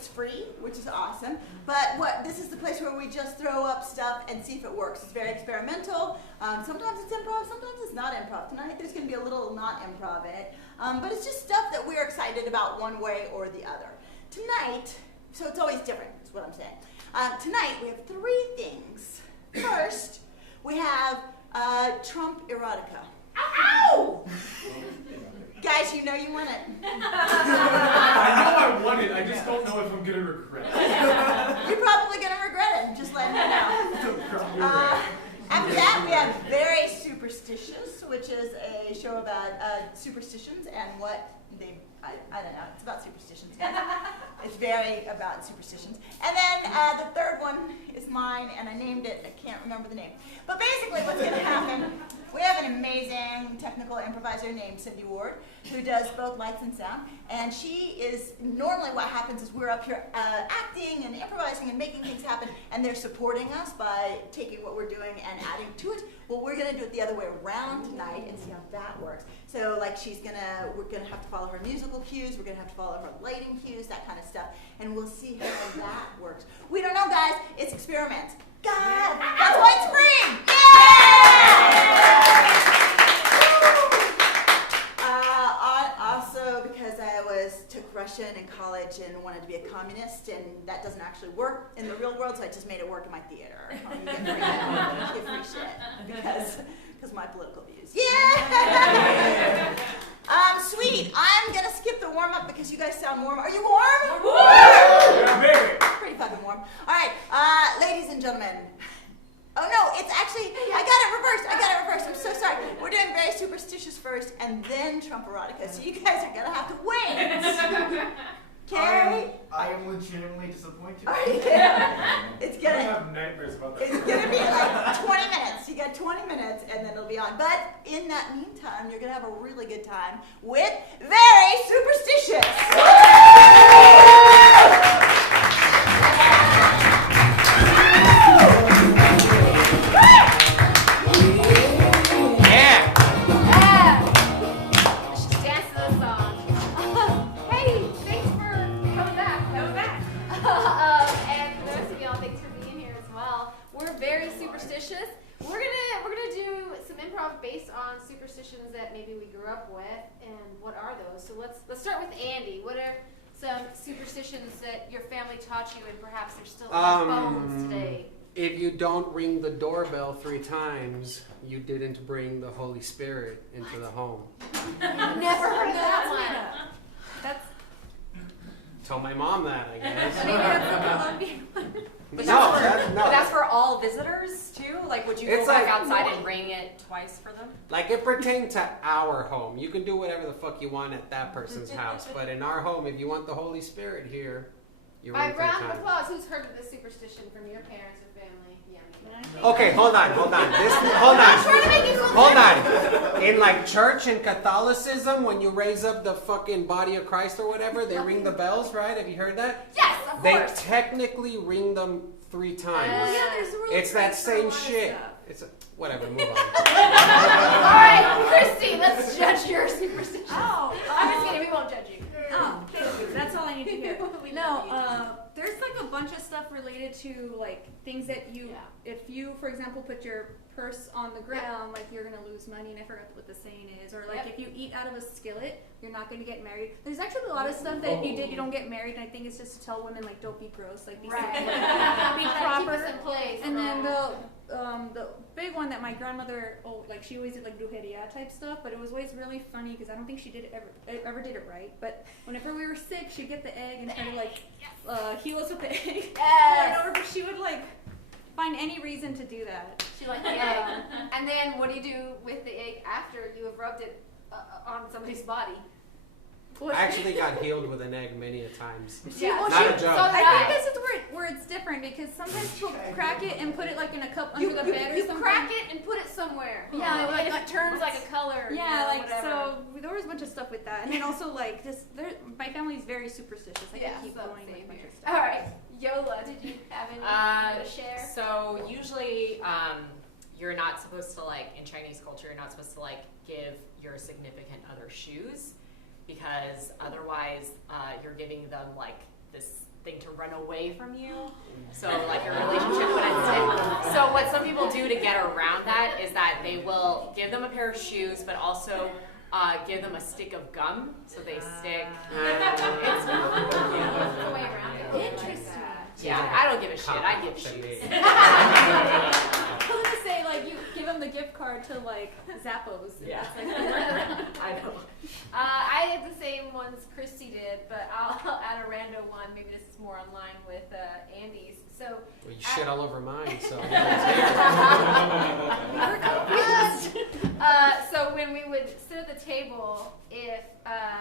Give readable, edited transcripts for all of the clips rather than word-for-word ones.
it's free, which is awesome. But this is the place where we just throw up stuff and see if it works. It's very experimental. Sometimes it's improv, sometimes it's not improv. Tonight there's going to be a little not improv in it. But it's just stuff that we're excited about one way or the other. Tonight, so it's always different, is what I'm saying. Tonight we have 3 things. First, we have Trump erotica. Ow! Guys, you know you want it. I know I want it, I just don't know if I'm going to regret it. You're probably going to regret it, just letting you know. After that, we have Very Superstitious, which is a show about superstitions and what they, I don't know, it's about superstitions. It's very about superstitions. And then the third one is mine, and I named it, I can't remember the name. But basically what's going to happen, we have an amazing technical improviser named Cindy Ward, who does both lights and sound. And she is, normally what happens is we're up here acting and improvising and making things happen, and they're supporting us by taking what we're doing and adding to it. Well, we're going to do it the other way around tonight and see how that works. So like we're going to have to follow her musical cues, we're going to have to follow her lighting cues, that kind of stuff, and we'll see how that works. We don't know, guys. It's experiments. God, that's why it's free! Also, because I took Russian in college and wanted to be a communist, and that doesn't actually work in the real world, so I just made it work in my theater. You get free shit because my political views. Yeah! Sweet. I'm gonna skip the warm up because you guys sound warm. Are you warm? Yeah, baby. Pretty fucking warm. All right, ladies and gentlemen. Oh no, it's actually, I got it reversed. I'm so sorry. We're doing Very Superstitious first and then Trump erotica. So you guys are gonna have to wait. Okay? I am legitimately disappointed. It's I gonna have nightmares about that. It's gonna be like 20 minutes. You got 20 minutes and then it'll be on. But in that meantime, you're gonna have a really good time with Very Superstitious. Based on superstitions that maybe we grew up with, and what are those? So let's start with Andy. What are some superstitions that your family taught you, and perhaps they're still in your bones today? If you don't ring the doorbell 3 times, you didn't bring the Holy Spirit into the home. Never heard that one. That's. Tell my mom that, I guess. Maybe that's the Colombian one. But that's for all visitors too? Like, would you go back outside and ring it twice for them? Like, it pertained to our home. You can do whatever the fuck you want at that person's house, but in our home, if you want the Holy Spirit here, you ring 3 By round times. of applause, who's heard of this superstition from your parents or family? Yeah. Okay, hold on. Hold on. In like church and Catholicism, when you raise up the fucking body of Christ or whatever, they ring the bells, right? Have you heard that? Yes, of course. They technically ring them 3 times. Well, yeah, there's rules. It's that same shit. Whatever, move on. All right, Christy, let's judge your superstition. Oh, I'm just kidding. We won't judge you. Oh, thank you. That's all I need to hear. No, there's like a bunch of stuff related to like things that you, if you, for example, put your purse on the ground, like you're gonna lose money, and I forgot what the saying is, or like if you eat out of a skillet, you're not gonna get married. There's actually a lot of stuff that if you did, you don't get married, and I think it's just to tell women like don't be gross, like be be proper. Keep us in place. And then the big one that my grandmother, like she always did like brujeria type stuff, but it was always really funny because I don't think she did it ever did it right. But whenever we were sick, she'd get the egg and try to like heal us with the egg. But she would like find any reason to do that. She liked the egg. And then what do you do with the egg after you have rubbed it on somebody's body? I actually got healed with an egg many a times. Not a joke. I think this is where it's different because sometimes people crack it and put it like in a cup under the bed or something. You crack it and put it somewhere. Yeah, like if it turns like a color. Yeah, like whatever. so there was a bunch of stuff with that, and then also like my family's very superstitious. I can keep going with a bunch of stuff. All right, Yola, did you have any to share? So usually, you're not supposed to like in Chinese culture. You're not supposed to like give your significant other shoes. Because otherwise, you're giving them like this thing to run away from you. So like your relationship would end. So what some people do to get around that is that they will give them a pair of shoes, but also give them a stick of gum so they stick. It's the way around it. Interesting. yeah, I don't give a shit. I give shoes. I was gonna say, like, you give them the gift card to, like, Zappos. Yeah. I know. I did the same ones Christy did, but I'll add a random one. Maybe this is more in line with Andy's. So Well, you shit all over mine, so. so when we would sit at the table, if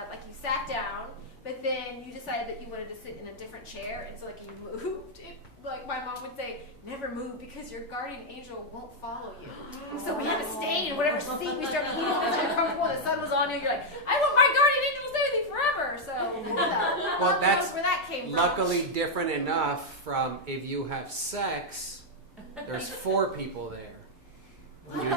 like you sat down, but then you decided that you wanted to sit in a different chair, and so like you moved, like my mom would say, never move because your guardian angel won't follow you. So we had to stay in whatever seat we started moving until you're comfortable. The sun was on you. You're like, I want my guardian angel to stay with me forever. So Well, that's where that came from. luckily different enough from if you have sex, there's 4 people there. You 2,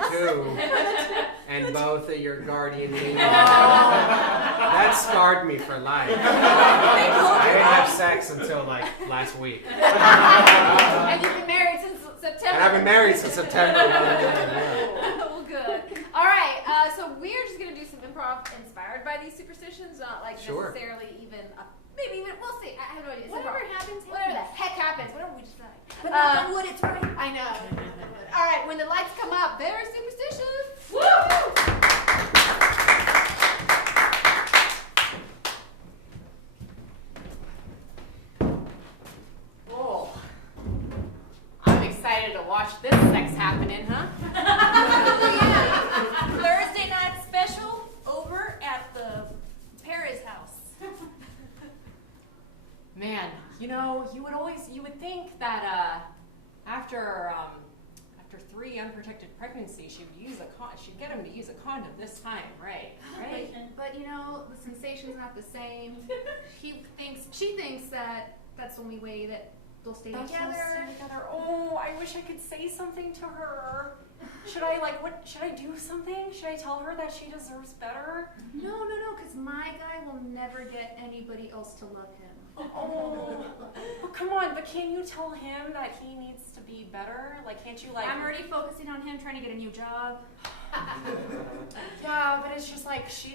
and both of your guardian angels. That scarred me for life. I didn't have sex until like last week. And you've been married since September. And I've been married since September. Well, good. All right, so we're just gonna do some improv inspired by these superstitions, not like necessarily even. Maybe even we'll see. I have no idea. Whatever happens, Whatever the heck happens. Whatever we decide. But knock on wood, it's right. I know. All right, when the lights come up, there are superstitions. Woo! Oh, I'm excited to watch this sex happening, huh? Thursday night special over at the Perry's house. Man, you know, you would think that after 3 unprotected pregnancies, she'd get him to use a condom this time, right? Right? But you know, the sensation's not the same. She thinks that that's the only way that they'll stay together. Oh, I wish I could say something to her. Should I should I do something? Should I tell her that she deserves better? No, because my guy will never get anybody else to love him. Oh, but come on, but can you tell him that he needs to be better? Like, can't you I'm already focusing on him trying to get a new job. Yeah, but it's just like, she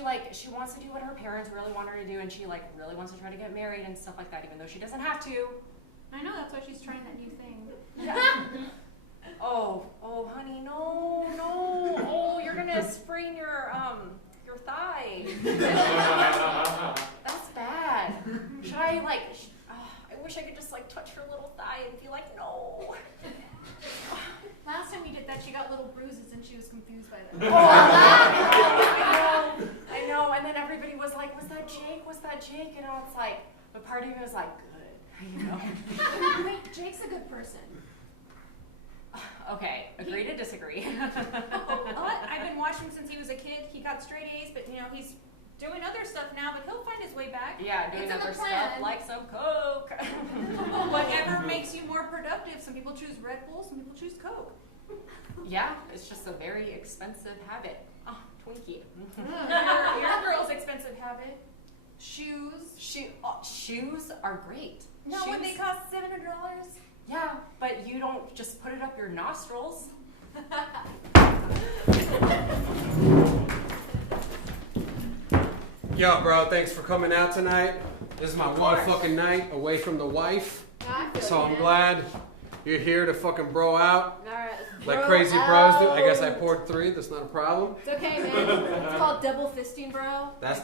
wants to do what her parents really want her to do, and she like really wants to try to get married and stuff like that, even though she doesn't have to. I know, that's why she's trying that new thing. Yeah. Oh, honey, no. Oh, you're gonna sprain your thigh. That's bad. Should I I wish I could just like touch her little thigh and be like, no. Last time we did that, she got little bruises and she was confused by that. Oh, I know. And then everybody was like, was that Jake? Was that Jake? And I was like, but part of me was like, good, you know. Wait, Jake's a good person. Okay, agree to disagree. I've been watching him since he was a kid. He got straight A's, but you know, he's doing other stuff now, but he'll find his way back. Yeah, doing It's in the other plan. stuff like some Coke. Whatever makes you more productive. Some people choose Red Bull, some people choose Coke. Yeah, it's just a very expensive habit. Oh, Twinkie. Your girl's expensive habit. Shoes. Shoes are great. No, Shoes, when they cost $700. yeah, but you don't just put it up your nostrils. Yo, bro, thanks for coming out tonight. This is my one fucking night away from the wife. So I'm glad you're here to fucking bro out. Alright, Like crazy bros do. I guess I poured 3, that's not a problem. It's okay, man. It's called double fisting, bro. That's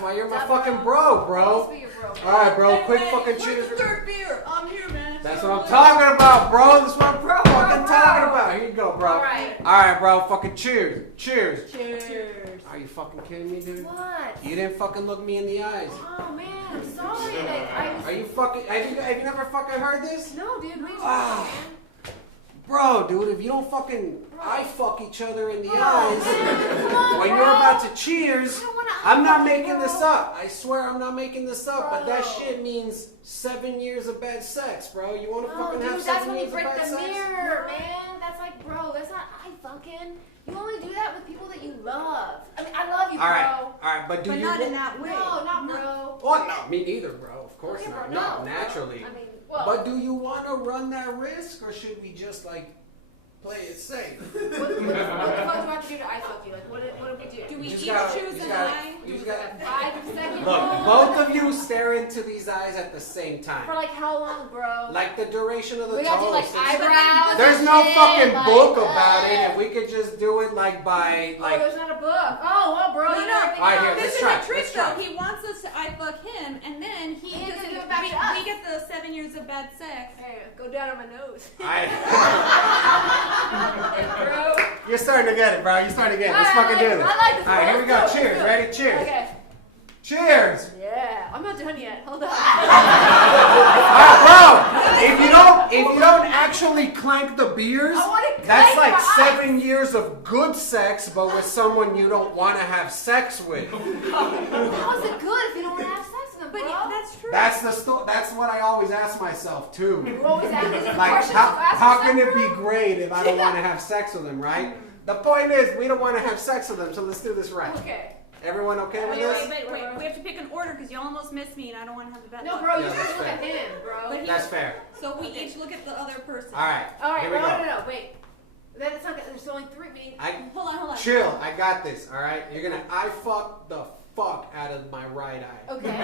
why you're my fucking bro, bro. Alright, bro, quick fucking cheers. Third beer. I'm here, man. That's what I'm talking about, bro. That's what I'm fucking talking about. Here you go, bro. Alright, bro, fucking cheers. Cheers. Cheers. Are you fucking kidding me, dude? What? You didn't fucking look me in the eyes. Oh man, I'm sorry. I was. Are you fucking, have you never fucking heard this? No, dude. Please, Ah. man. Bro, dude, if you don't fucking eye fuck each other in the eyes Come on, when bro. you're about to cheers, I don't wanna I'm not eye fuck you, making bro. this up. I swear I'm not making this up, but that Bro. shit means 7 years of bad sex, bro. You want to Oh, fucking have dude, 7 that's when you years of break bad the sex? mirror, man. That's like, bro, that's not eye fucking. You only do that with people that you love. I mean, I love you, bro. All right, but do But you? not in that way. No, not bro. Oh no, me neither, bro. Of course Okay, not. bro, No, no. naturally. I mean, well, But do you want to run that risk, or should we just like play it safe? what the fuck do I have to do to I fuck you? Like, what if we do? Do we You just each gotta- choose you an gotta- eye? you just Like gotta- a 5-second Look, rule? both of you stare into these eyes at the same time. For like how long, bro? Like the duration of the we gotta do like toast. eyebrows. There's and no shit, fucking like, book about it, and we could just do it like by Oh, like. there's not a book. Oh, well, bro. No, you no. know everything Alright, here, else. This let's is try, a trick let's try. though. He wants us to eye fuck him, and then he And he's doesn't gonna give get it back we, to us. we get the 7 years of bad sex. Hey, go down on my nose. Bro. You're starting to get it, bro. You're starting to get it. Let's fucking do this. I like this. All right, here we go. Let's Cheers. do it. Ready? Cheers. Okay. Cheers. Yeah, I'm not done yet. Hold on. All right, bro. If you don't actually clank the beers, I wanna that's clank like my 7 years of good sex, but with someone you don't want to have sex with. How is it good if you don't want to have sex with them, But bro? yeah, that's true. That's what I always ask myself too. We're always asking Like, questions. how can it be great if I don't want to have sex with him, right? The point is, we don't want to have sex with him, so let's do this right. Okay. Everyone okay with Wait, this? wait. We have to pick an order because you almost missed me, and I don't want to have the bad No, luck. bro, you Yeah, have that's to look fair. at him, bro. But he- That's fair. So we each look at the other person. All right. All right, Here we no, go. no, wait. That's not good. There's only 3. Hold on. Chill. I got this. All right. You're gonna eye fuck the fuck out of my right eye. Okay.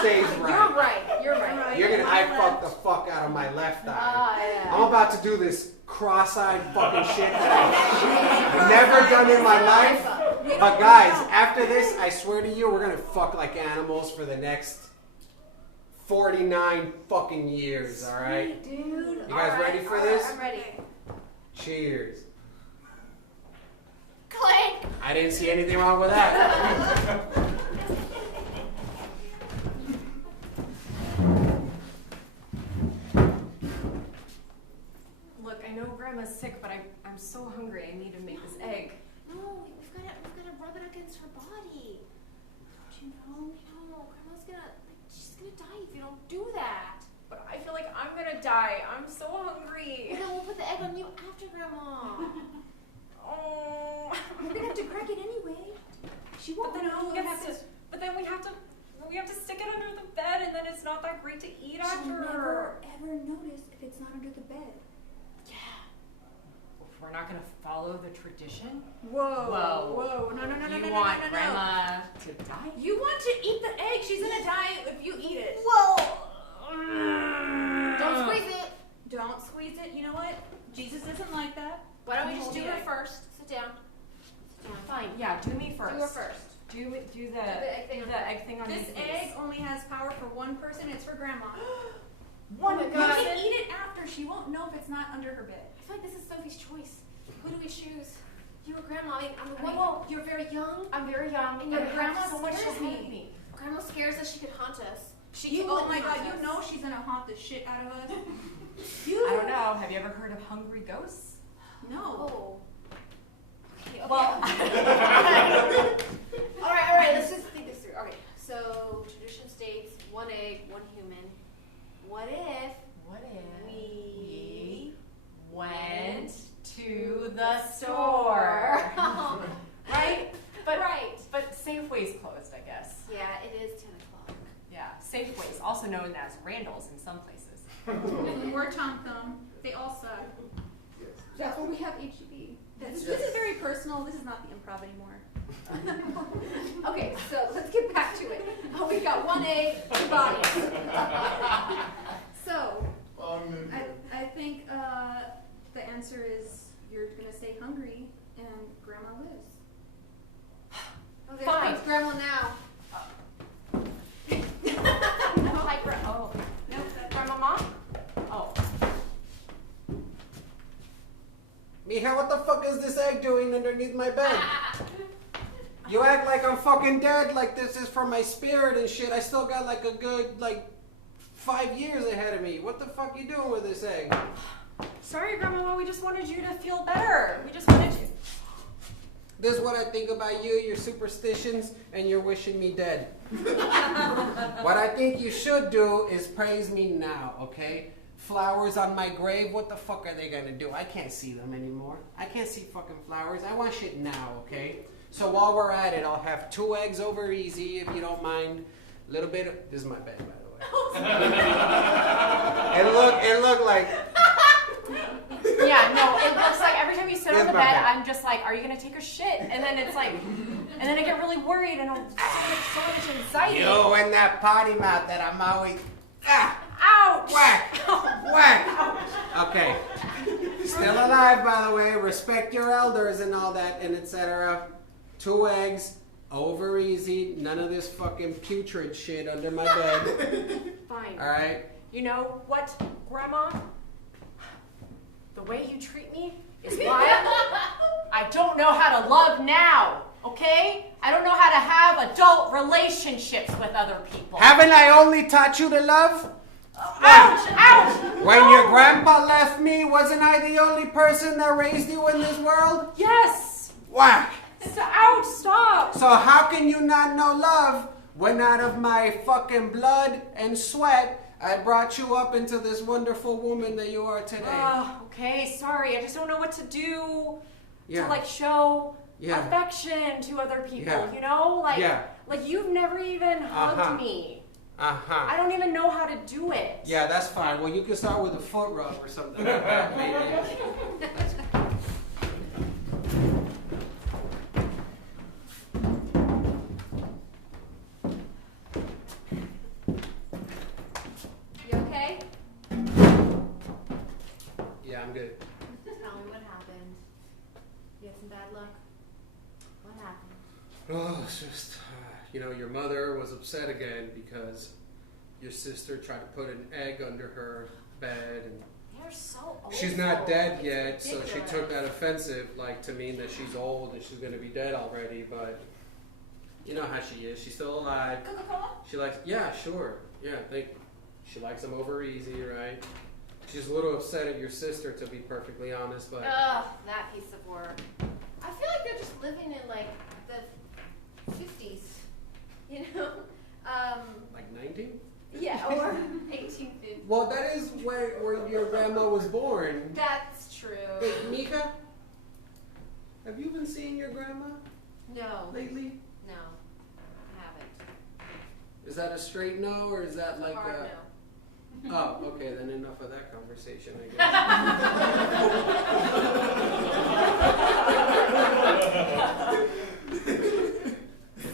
Stays right. You're right. You're gonna My eye fuck left. the fuck out of my left eye. Yeah. I'm about to do this cross-eyed fucking shit that I've never done in my life. But guys, after this, I swear to you, we're gonna fuck like animals for the next 49 fucking years. All right. Dude. You guys ready for this? I'm ready. Cheers. Clank. I didn't see anything wrong with that. Look, I know Grandma's sick, but I'm so hungry. I need to make this egg. No, we've gotta rub it against her body. Don't you know? No, Grandma's she's gonna die if you don't do that. But I feel like I'm gonna die. I'm so hungry. Well, then we'll put the egg on you after Grandma. Oh. We're gonna have to crack it anyway. She But won't then know. we have to stick it under the bed, and then it's not that great to eat She'll after. never ever notice if it's not under the bed. If we're not gonna follow the tradition. Whoa. No. You want Grandma to die? You want to eat the egg. She's gonna die if you eat it. Don't squeeze it. Don't squeeze it. You know what? Jesus isn't like that. Why don't we just Hold do the her egg. first? Sit down. Fine. Yeah, do me first. Do her first. Do the egg thing on her. egg thing on This me, please. egg only has power for one person. It's for Grandma. One Oh my You God. can eat it after. She won't know if it's not under her bed. I feel like this is Sophie's choice. Who do we choose? You or Grandma? I'm the one. You're very young. I'm very young, And your I have grandma so much to scares hate me. Grandma scares us. She could haunt us. Oh my God! You know she's gonna haunt the shit out of us. I don't know. Have you ever heard of hungry ghosts? No. Oh. Okay. Well, all right. Let's just think this through. Okay. So tradition states 1 egg, 1 human. What if we went to the store? Right? But right. But Safeway's closed, I guess. Yeah, it is 10 o'clock. Yeah, Safeway's, also known as Randall's in some places. We're Tom. They all suck. That's why we have HEB. This is very personal. This is not the improv anymore. Okay, so let's get back to it. We've got 1 egg, 2 bodies. So, I think the answer is you're gonna stay hungry and Grandma lives. Okay, Fine. it's Grandma now. Hi, oh. Nope. Grandmama? Oh. Mija, what the fuck is this egg doing underneath my bed? You act like I'm fucking dead, like this is from my spirit and shit. I still got like a good, 5 years ahead of me. What the fuck you doing with this egg? Sorry, Grandmama, we just wanted you to feel better. We just wanted you. This is what I think about you, your superstitions, and you're wishing me dead. What I think you should do is praise me now, okay? Flowers on my grave, what the fuck are they gonna do? I can't see them anymore. I can't see fucking flowers. I want shit now, okay? So while we're at it, I'll have 2 eggs over easy, if you don't mind. A little bit of, this is my bed, by the way. It looked like... Yeah, no, it looks like every time you sit on Here's the my bed, bed. I'm just like, are you gonna take a shit? And then it's like, and then I get really worried and I'm so much anxiety. You and that potty mouth that I'm always... Ouch! Whack! Whack! Okay. Still alive, by the way. Respect your elders and all that, and etc. 2 eggs, over easy. None of this fucking putrid shit under my bed. Fine. All right? You know what, Grandma? The way you treat me is why I don't know how to love now, okay? I don't know how to have adult relationships with other people. Haven't I only taught you to love? Ouch! Ouch! When No! your grandpa left me, wasn't I the only person that raised you in this world? Yes! Whack! Ouch! Stop! So how can you not know love when out of my fucking blood and sweat I brought you up into this wonderful woman that you are today? Okay, sorry. I just don't know what to do Yeah. to like show Yeah. affection to other people. Yeah. You know, like Yeah. like you've never even hugged Uh-huh. me. Uh-huh. I don't even know how to do it. Yeah, that's fine. Well, you can start with a foot rub or something like that, maybe. You okay? Yeah, I'm good. Tell me what happened. You had some bad luck. What happened? Oh, it's just, your mother was upset again because your sister tried to put an egg under her bed, and You're so old. she's not dead It's yet, so she ridiculous. took that offensive, like, to mean that she's old and she's gonna be dead already, but you know how she is. She's still alive. Coca-Cola? She likes, yeah, sure. Yeah, she likes them over easy, right? She's a little upset at your sister, to be perfectly honest, but Ugh, that piece of work. I feel like they're just living in like the 50s, you know? like 19? Yeah, or 1850. Well, that is where your grandma was born. That's true. Hey, Mika, have you been seeing your grandma No, lately? no, I haven't. Is that a straight no, or is that like Hard a... no. Oh, okay, then enough of that conversation, I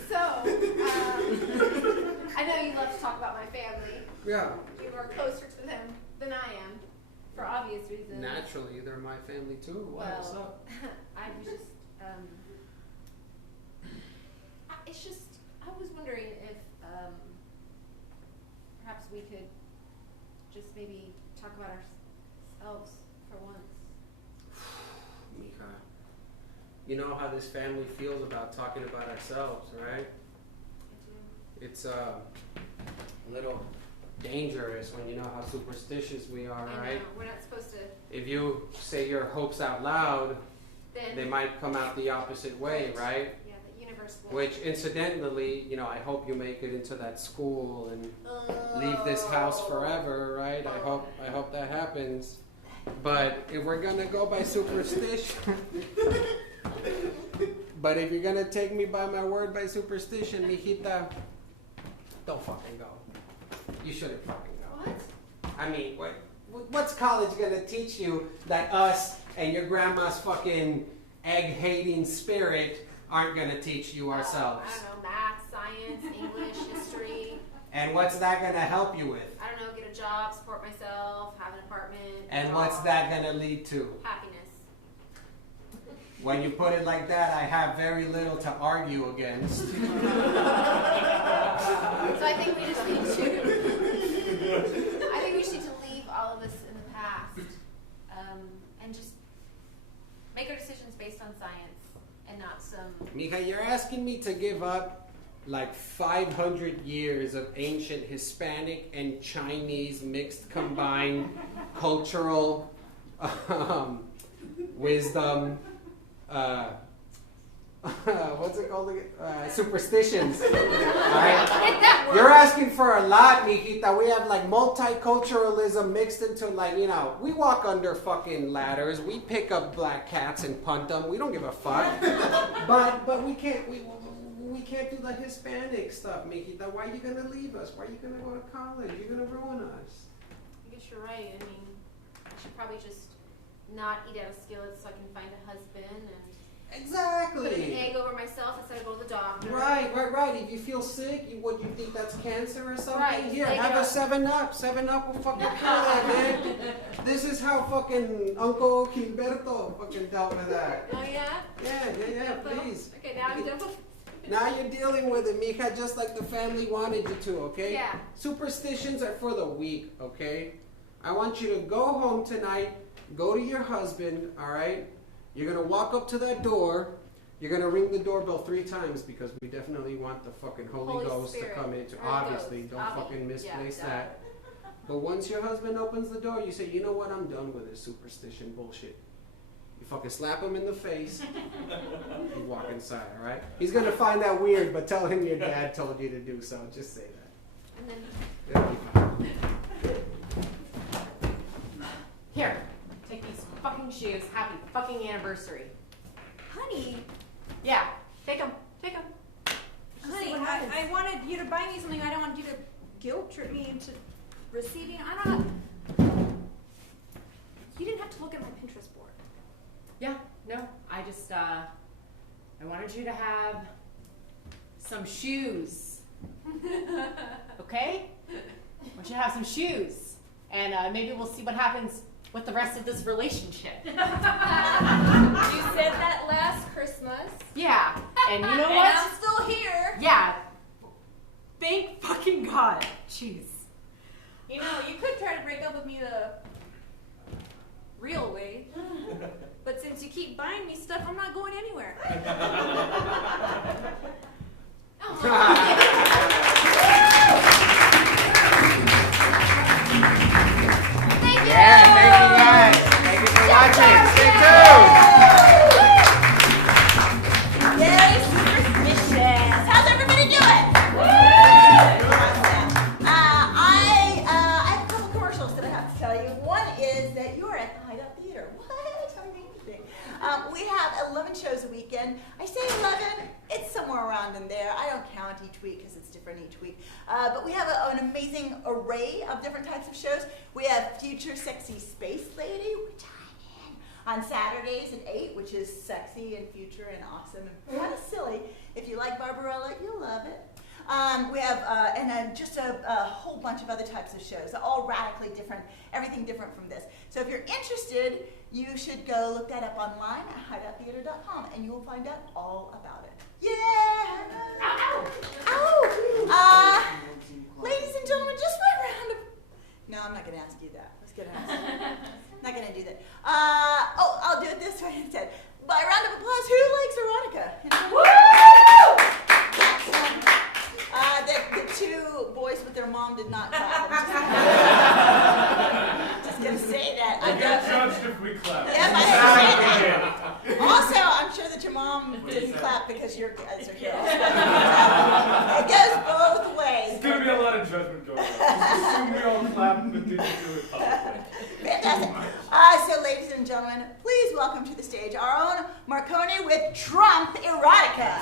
So, I know you love to talk about my family. guess. Yeah, You are closer to them than I am, for obvious reasons. naturally, they're my family too. What's Well, up? I was just, it's just, I was wondering if, perhaps we could just maybe talk about ourselves for once. Mika, you know how this family feels about talking about ourselves, right? I do. It's a little dangerous when you know how superstitious we are, I right? know, we're not supposed to, If you say your hopes out loud, then, they might come out the opposite way, right? yeah, the universe will. Which, incidentally, I hope you make it into that school and leave this house forever, right? I hope that happens. But if we're gonna go by superstition, but if you're gonna take me by my word by superstition, mijita, don't fucking go. You shouldn't fucking go. What? I mean, what's college gonna teach you that us and your grandma's fucking egg-hating spirit aren't gonna teach you ourselves? I don't know, math, science, English, history. And what's that gonna help you with? I don't know, get a job, support myself, have an apartment. And what's that gonna lead to? Happiness. When you put it like that, I have very little to argue against. So I think we just need to, I think we just need to leave all of this in the past, and just make our decisions based on science and not some. Mija, you're asking me to give up like 500 years of ancient Hispanic and Chinese mixed combined cultural wisdom, what's it all the superstitions. All right? That works. You're asking for a lot, mijita. We have like multiculturalism mixed into like, you know, we walk under fucking ladders. We pick up black cats and punt them. We don't give a fuck. But we can't do the Hispanic stuff, mijita. Why are you gonna leave us? Why are you gonna go to college? You're gonna ruin us. I guess you're right. I mean, I should probably just not eat out of skillets so I can find a husband and put an Exactly. egg over myself instead of go to the doctor. Right. If you feel sick, you think that's cancer or something? Right, Here, take have it a up. 7-Up. 7-Up will fucking kill that, man. This is how fucking Uncle Gilberto fucking dealt with that. Oh yeah? Yeah, please. Okay, now I'm done. Now you're dealing with it, mija, just like the family wanted you to, okay? Yeah. Superstitions are for the weak, okay? I want you to go home tonight, go to your husband, all right? You're going to walk up to that door. You're going to ring the doorbell 3 times because we definitely want the fucking Holy Ghost Spirit. to come into. Holy Obviously, Ghost. don't fucking misplace Yeah, that. But once your husband opens the door, you say, you know what? I'm done with this superstition bullshit. You fucking slap him in the face. You walk inside, all right? He's going to find that weird, but tell him your dad told you to do so. Just say that. And then It'll be fine. Here, take these fucking shoes. Happy fucking anniversary. Honey, Yeah, take them. Take them. honey, I wanted you to buy me something. I don't want you to guilt trip me into receiving. I don't know. You didn't have to look at my Pinterest board. Yeah, no, I just, I wanted you to have some shoes. Okay? I want you to have some shoes. And maybe we'll see what happens with the rest of this relationship. You said that last Christmas. Yeah, and you know And what? I'm still here. Yeah. Thank fucking God. Jeez. You know, you could try to break up with me the real way. But since you keep buying me stuff, I'm not going anywhere. thank you. Yeah, thank you guys. Thank you for watching. Stay tuned. Yay, superstitious. How's everybody doing? I have a couple commercials that I have to tell you. One is that you're at the Hideout Theater. What? How interesting. We have 11 shows a weekend. I say 11, it's somewhere around in there. I don't count each week because it's different each week. But we have an amazing array of different types of shows. We have Future Sexy Space Lady, which I'm in, on Saturdays at 8, which is sexy and future and awesome and kind of silly. If you like Barbarella, you'll love it. We have just a whole bunch of other types of shows, all radically different, everything different from this. So if you're interested, you should go look that up online at hideouttheater.com and you will find out all about it. Yeah! Ow! Ow! Ladies and gentlemen, just my round of... No, I'm not going to ask you that. I was going to ask not going to do that. I'll do it this way instead. By a round of applause, who likes erotica? Woo! The 2 boys with their mom did not clap. I'm just going to say that. We'll get judged if we clap. Yep, I didn't say that. Also, I'm sure that your mom didn't clap because your guys are here. It goes both ways. There's going to be a lot of judgment going on. Just assume we all clap but didn't do it publicly. Fantastic. So, ladies and gentlemen, please welcome to the stage our own Marconi with Trump Erotica.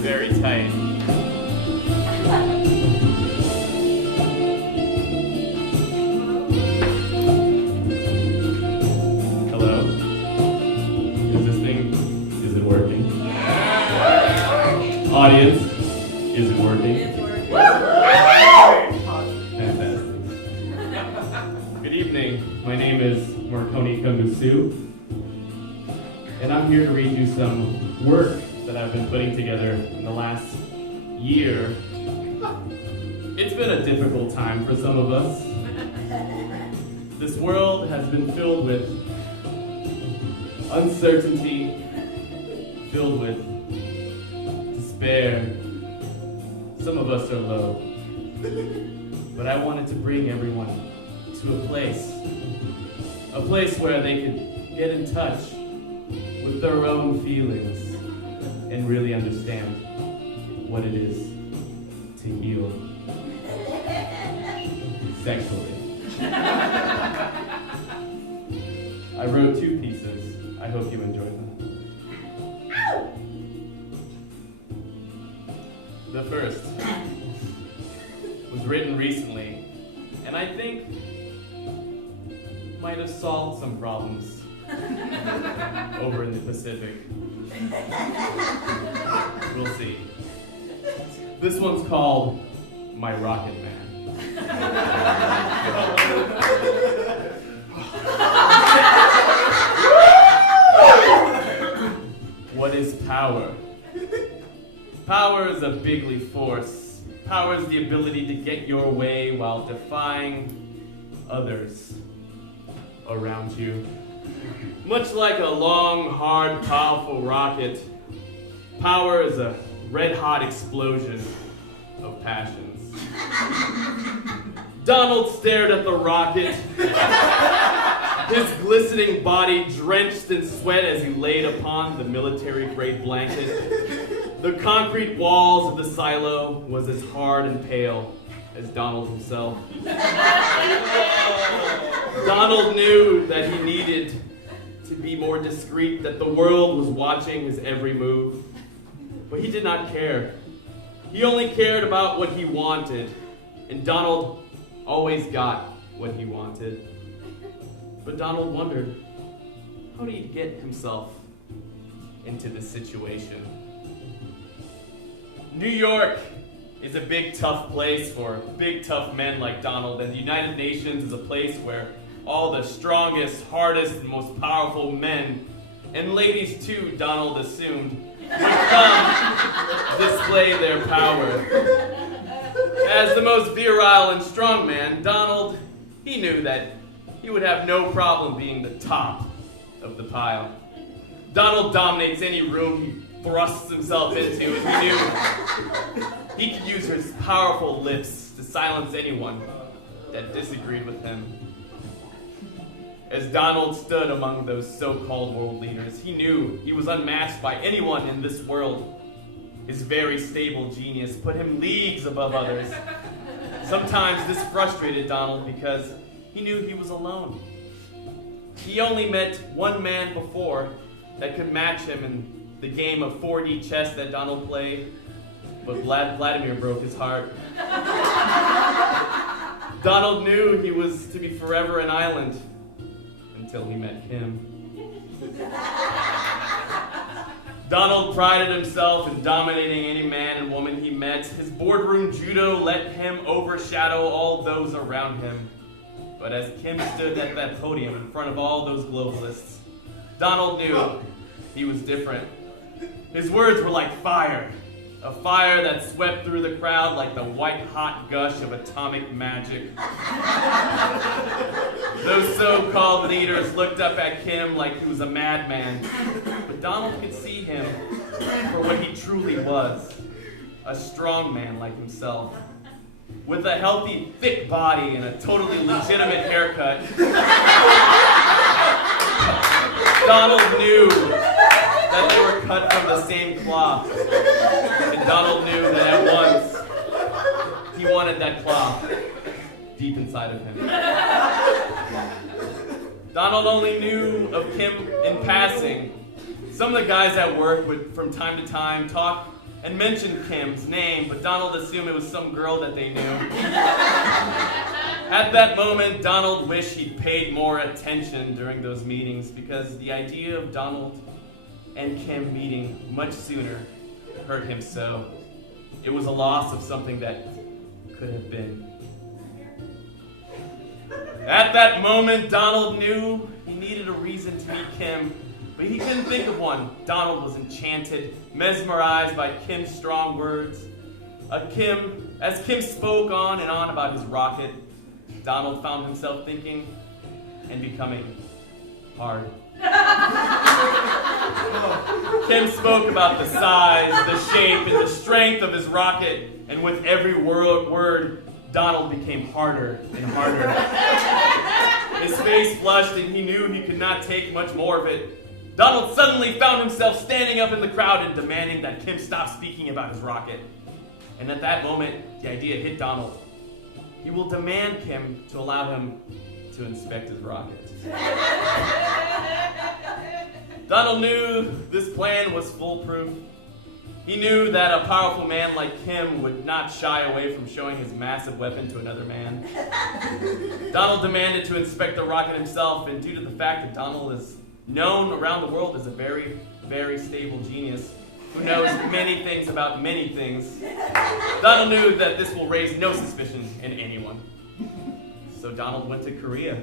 Very tight. Hello? Is it working? Audience, is it working? Fantastic. Good evening. My name is Marconi Kangusu, and I'm here to read you some work that I've been putting together in the last year. It's been a difficult time for some of us. This world has been filled with uncertainty, filled with despair. Some of us are low. But I wanted to bring everyone to a place where they could get in touch with their own feelings and really understand what it is to heal sexually. I wrote 2 pieces. I hope you enjoyed them. The first was written recently, and I think might have solved some problems over in the Pacific. We'll see. This one's called My Rocket Man. What is power? Power is a bigly force. Power is the ability to get your way while defying others around you. Much like a long, hard, powerful rocket, power is a red-hot explosion of passions. Donald stared at the rocket, his glistening body drenched in sweat as he laid upon the military-grade blanket. The concrete walls of the silo was as hard and pale as Donald himself. Donald knew that he needed to be more discreet, that the world was watching his every move. But he did not care. He only cared about what he wanted, and Donald always got what he wanted. But Donald wondered, how did he get himself into this situation? New York is a big, tough place for big, tough men like Donald, and the United Nations is a place where all the strongest, hardest, and most powerful men, and ladies too, Donald assumed, would come display their power. As the most virile and strong man, Donald, he knew that he would have no problem being the top of the pile. Donald dominates any room he thrusts himself into, and he knew he could use his powerful lips to silence anyone that disagreed with him. As Donald stood among those so-called world leaders, he knew he was unmatched by anyone in this world. His very stable genius put him leagues above others. Sometimes this frustrated Donald because he knew he was alone. He only met one man before that could match him in the game of 4D chess that Donald played, but Vladimir broke his heart. Donald knew he was to be forever an island until he met Kim. Donald prided himself in dominating any man and woman he met. His boardroom judo let him overshadow all those around him. But as Kim stood at that podium in front of all those globalists, Donald knew he was different. His words were like fire, a fire that swept through the crowd like the white-hot gush of atomic magic. Those so-called leaders looked up at Kim like he was a madman, but Donald could see him for what he truly was, a strong man like himself. With a healthy, thick body and a totally legitimate haircut, Donald knew that they were cut from the same cloth. And Donald knew that at once, he wanted that cloth deep inside of him. Donald only knew of Kim in passing. Some of the guys at work would, from time to time, talk and mention Kim's name, but Donald assumed it was some girl that they knew. At that moment, Donald wished he'd paid more attention during those meetings, because the idea of Donald and Kim meeting much sooner hurt him so. It was a loss of something that could have been. At that moment, Donald knew he needed a reason to meet Kim, but he couldn't think of one. Donald was enchanted, mesmerized by Kim's strong words. As Kim spoke on and on about his rocket, Donald found himself thinking and becoming hard. Kim spoke about the size, the shape, and the strength of his rocket, and with every word, Donald became harder and harder. His face flushed, and he knew he could not take much more of it. Donald suddenly found himself standing up in the crowd and demanding that Kim stop speaking about his rocket. And at that moment, the idea hit Donald. He will demand Kim to allow him to inspect his rocket. Donald knew this plan was foolproof. He knew that a powerful man like Kim would not shy away from showing his massive weapon to another man. Donald demanded to inspect the rocket himself, and due to the fact that Donald is known around the world as a very, very stable genius who knows many things about many things, Donald knew that this will raise no suspicion in anyone. So Donald went to Korea.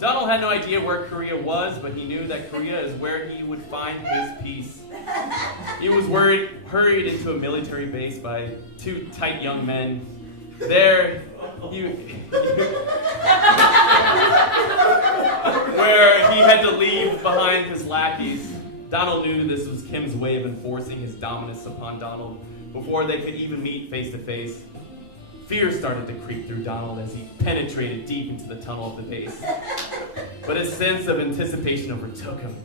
Donald had no idea where Korea was, but he knew that Korea is where he would find his peace. He was hurried into a military base by two tight young men. There, where he had to leave behind his lackeys. Donald knew this was Kim's way of enforcing his dominance upon Donald before they could even meet face to face. Fear started to creep through Donald as he penetrated deep into the tunnel of the base. But his sense of anticipation overtook him.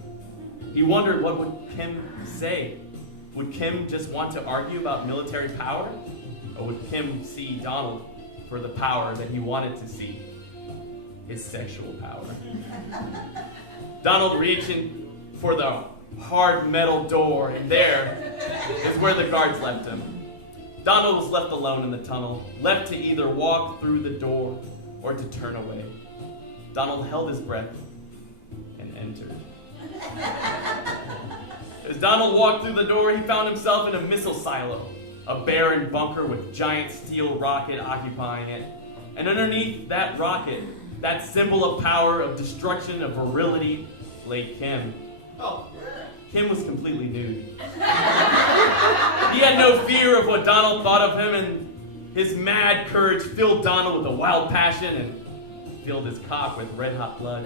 He wondered, what would Kim say? Would Kim just want to argue about military power? Or would Kim see Donald for the power that he wanted to see? His sexual power. Donald reached in for the hard metal door, and there is where the guards left him. Donald was left alone in the tunnel, left to either walk through the door or to turn away. Donald held his breath and entered. As Donald walked through the door, he found himself in a missile silo, a barren bunker with giant steel rocket occupying it. And underneath that rocket, that symbol of power, of destruction, of virility, lay Kim. Kim was completely nude. He had no fear of what Donald thought of him, and his mad courage filled Donald with a wild passion and filled his cock with red-hot blood.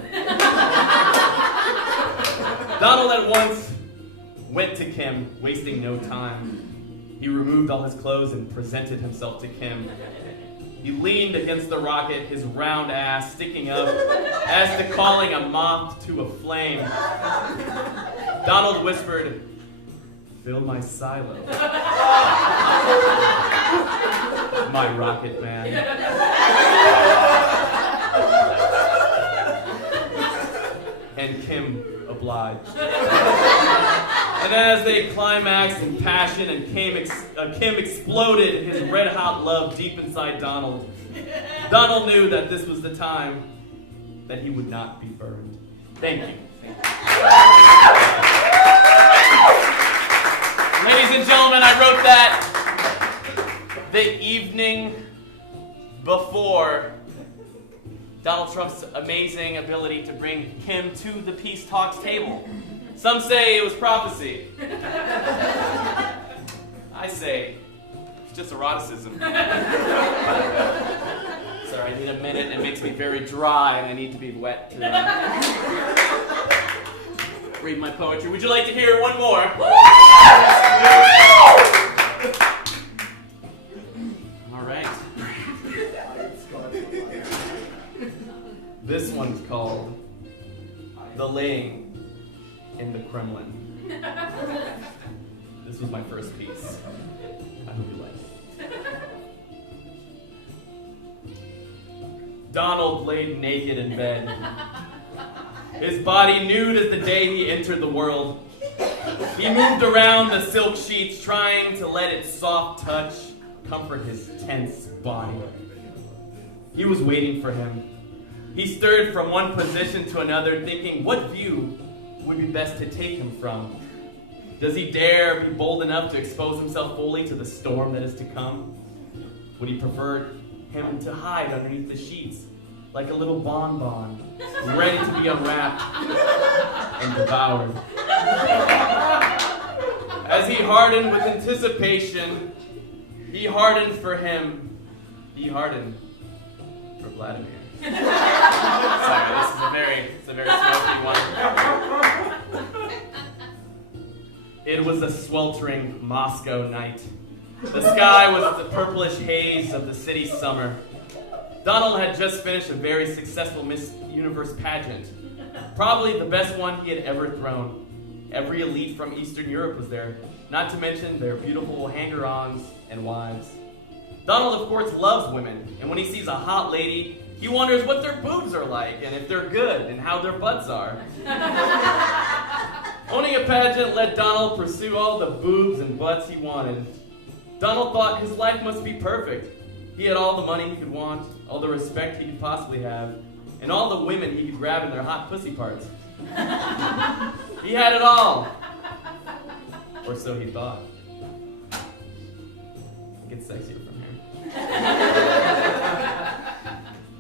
Donald at once went to Kim, wasting no time. He removed all his clothes and presented himself to Kim. He leaned against the rocket, his round ass sticking up, as to calling a moth to a flame. Donald whispered, "Fill my silo, my rocket man." And Kim obliged. And as they climaxed in passion and Kim exploded his red-hot love deep inside Donald, Donald knew that this was the time that he would not be burned. Thank you. Ladies and gentlemen, I wrote that the evening before Donald Trump's amazing ability to bring Kim to the peace talks table. Some say it was prophecy. I say it's just eroticism. Sorry, I need a minute. It makes me very dry, and I need to be wet to read my poetry. Would you like to hear one more? All right. This one's called "The Laying in the Kremlin." This was my first piece. I hope you like it. Donald laid naked in bed, his body nude as the day he entered the world. He moved around the silk sheets, trying to let its soft touch comfort his tense body. He was waiting for him. He stirred from one position to another, thinking what view would be best to take him from. Does he dare be bold enough to expose himself fully to the storm that is to come? Would he prefer him to hide underneath the sheets like a little bonbon, ready to be unwrapped and devoured? As he hardened with anticipation, he hardened for him. He hardened for Vladimir. Sorry, this is a very smoky one. It was a sweltering Moscow night. The sky was the purplish haze of the city's summer. Donald had just finished a very successful Miss Universe pageant, probably the best one he had ever thrown. Every elite from Eastern Europe was there, not to mention their beautiful hanger-ons and wives. Donald, of course, loves women, and when he sees a hot lady, he wonders what their boobs are like, and if they're good, and how their butts are. Owning a pageant let Donald pursue all the boobs and butts he wanted. Donald thought his life must be perfect. He had all the money he could want, all the respect he could possibly have, and all the women he could grab in their hot pussy parts. He had it all. Or so he thought. It gets sexier from here.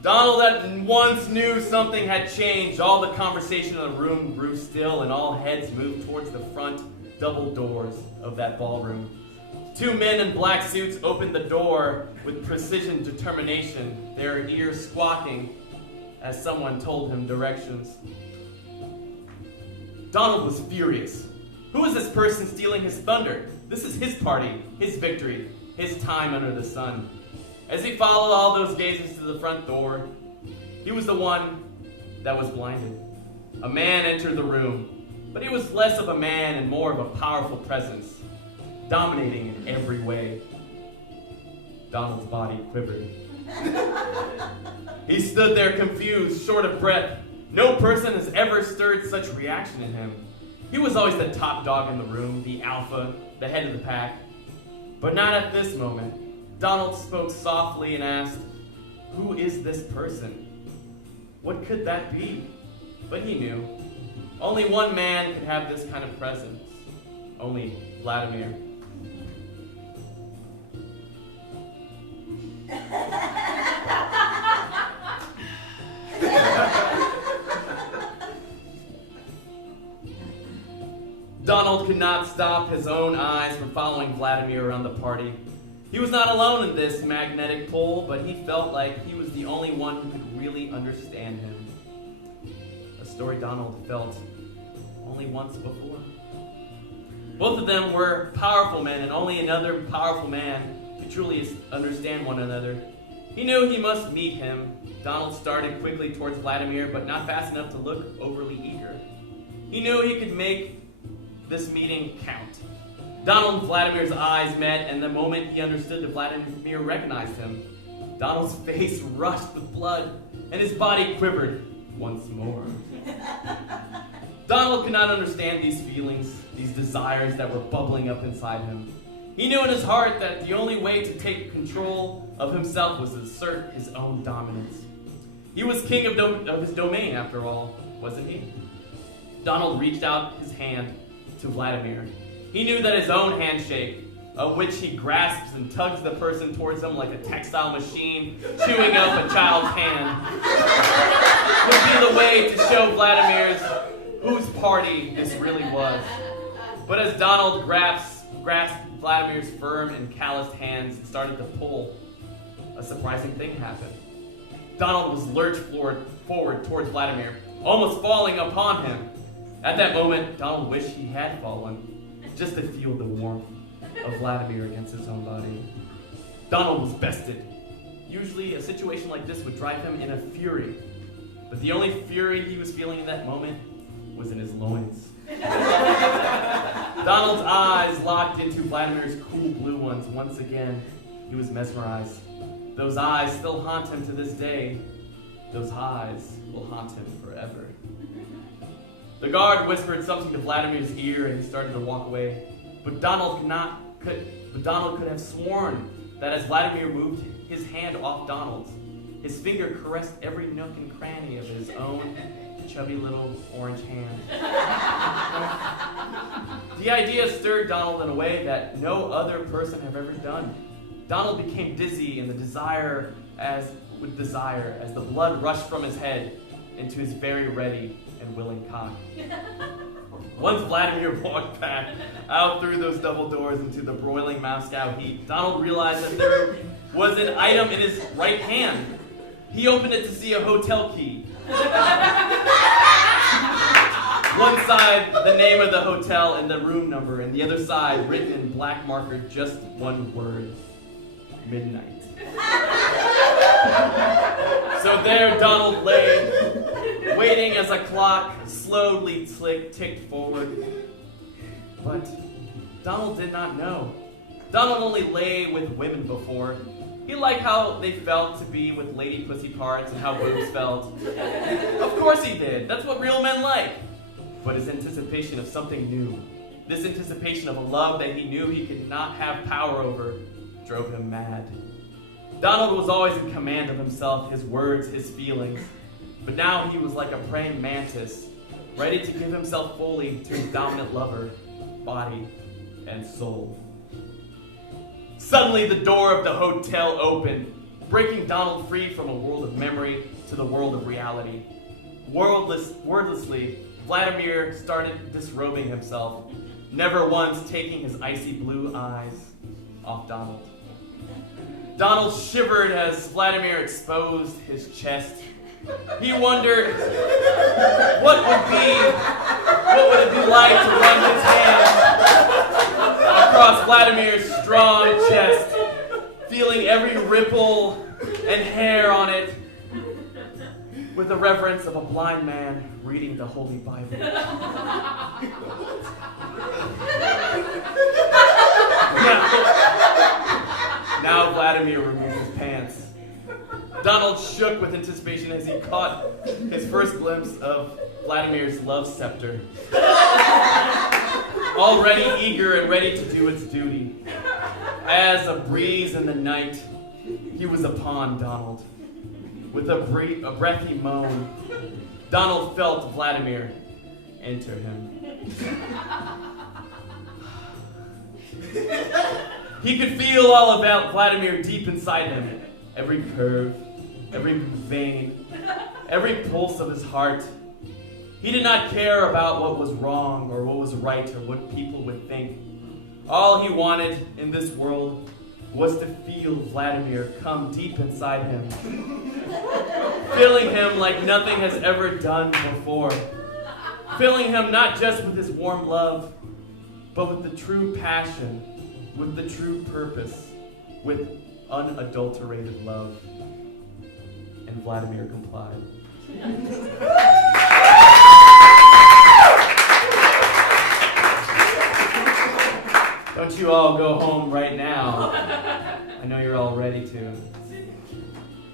Donald at once knew something had changed. All the conversation in the room grew still, and all heads moved towards the front double doors of that ballroom. Two men in black suits opened the door with precision determination, their ears squawking as someone told him directions. Donald was furious. Who is this person stealing his thunder? This is his party, his victory, his time under the sun. As he followed all those gazers to the front door, he was the one that was blinded. A man entered the room, but he was less of a man and more of a powerful presence, dominating in every way. Donald's body quivered. He stood there confused, short of breath. No person has ever stirred such reaction in him. He was always the top dog in the room, the alpha, the head of the pack. But not at this moment. Donald spoke softly and asked, "Who is this person? What could that be?" But he knew. Only one man could have this kind of presence. Only Vladimir. Donald could not stop his own eyes from following Vladimir around the party. He was not alone in this magnetic pull, but he felt like he was the only one who could really understand him. A story Donald felt only once before. Both of them were powerful men, and only another powerful man could truly understand one another. He knew he must meet him. Donald started quickly towards Vladimir, but not fast enough to look overly eager. He knew he could make this meeting count. Donald and Vladimir's eyes met, and the moment he understood that Vladimir recognized him, Donald's face rushed with blood, and his body quivered once more. Donald could not understand these feelings, these desires that were bubbling up inside him. He knew in his heart that the only way to take control of himself was to assert his own dominance. He was king of his domain, after all, wasn't he? Donald reached out his hand to Vladimir. He knew that his own handshake, of which he grasps and tugs the person towards him like a textile machine chewing up a child's hand, would be the way to show Vladimir's whose party this really was. But as Donald grasped Vladimir's firm and calloused hands and started to pull, a surprising thing happened. Donald was lurched forward towards Vladimir, almost falling upon him. At that moment, Donald wished he had fallen, just to feel the warmth of Vladimir against his own body. Donald was bested. Usually, a situation like this would drive him in a fury, but the only fury he was feeling in that moment was in his loins. Donald's eyes locked into Vladimir's cool blue ones once again. He was mesmerized. Those eyes still haunt him to this day. Those eyes will haunt him forever. The guard whispered something to Vladimir's ear, and he started to walk away. But Donald could have sworn that as Vladimir moved his hand off Donald's, his finger caressed every nook and cranny of his own chubby little orange hand. The idea stirred Donald in a way that no other person had ever done. Donald became dizzy in the desire as the blood rushed from his head into his very ready and willing cock. Once Vladimir walked back out through those double doors into the broiling Moscow heat, Donald realized that there was an item in his right hand. He opened it to see a hotel key. one side, the name of the hotel and the room number, and the other side, written in black marker, just one word: midnight. So there Donald lay, waiting as a clock slowly ticked forward. But Donald did not know. Donald only lay with women before. He liked how they felt to be with lady pussy parts and how boobs felt. Of course he did. That's what real men like. But his anticipation of something new, this anticipation of a love that he knew he could not have power over, drove him mad. Donald was always in command of himself, his words, his feelings. But now he was like a praying mantis, ready to give himself fully to his dominant lover, body and soul. Suddenly the door of the hotel opened, breaking Donald free from a world of memory to the world of reality. Wordlessly, Vladimir started disrobing himself, never once taking his icy blue eyes off Donald. Donald shivered as Vladimir exposed his chest. He wondered what would it be like to run his hand across Vladimir's strong chest, feeling every ripple and hair on it with the reverence of a blind man reading the Holy Bible. Now Vladimir removed his pants. Donald shook with anticipation as he caught his first glimpse of Vladimir's love scepter. Already eager and ready to do its duty. As a breeze in the night, he was upon Donald. With a breathy moan, Donald felt Vladimir enter him. He could feel all about Vladimir deep inside him. Every curve, every vein, every pulse of his heart. He did not care about what was wrong or what was right or what people would think. All he wanted in this world was to feel Vladimir come deep inside him, filling him like nothing has ever done before, filling him not just with his warm love, but with the true passion, with the true purpose, with unadulterated love. And Vladimir complied. Don't you all go home right now. I know you're all ready to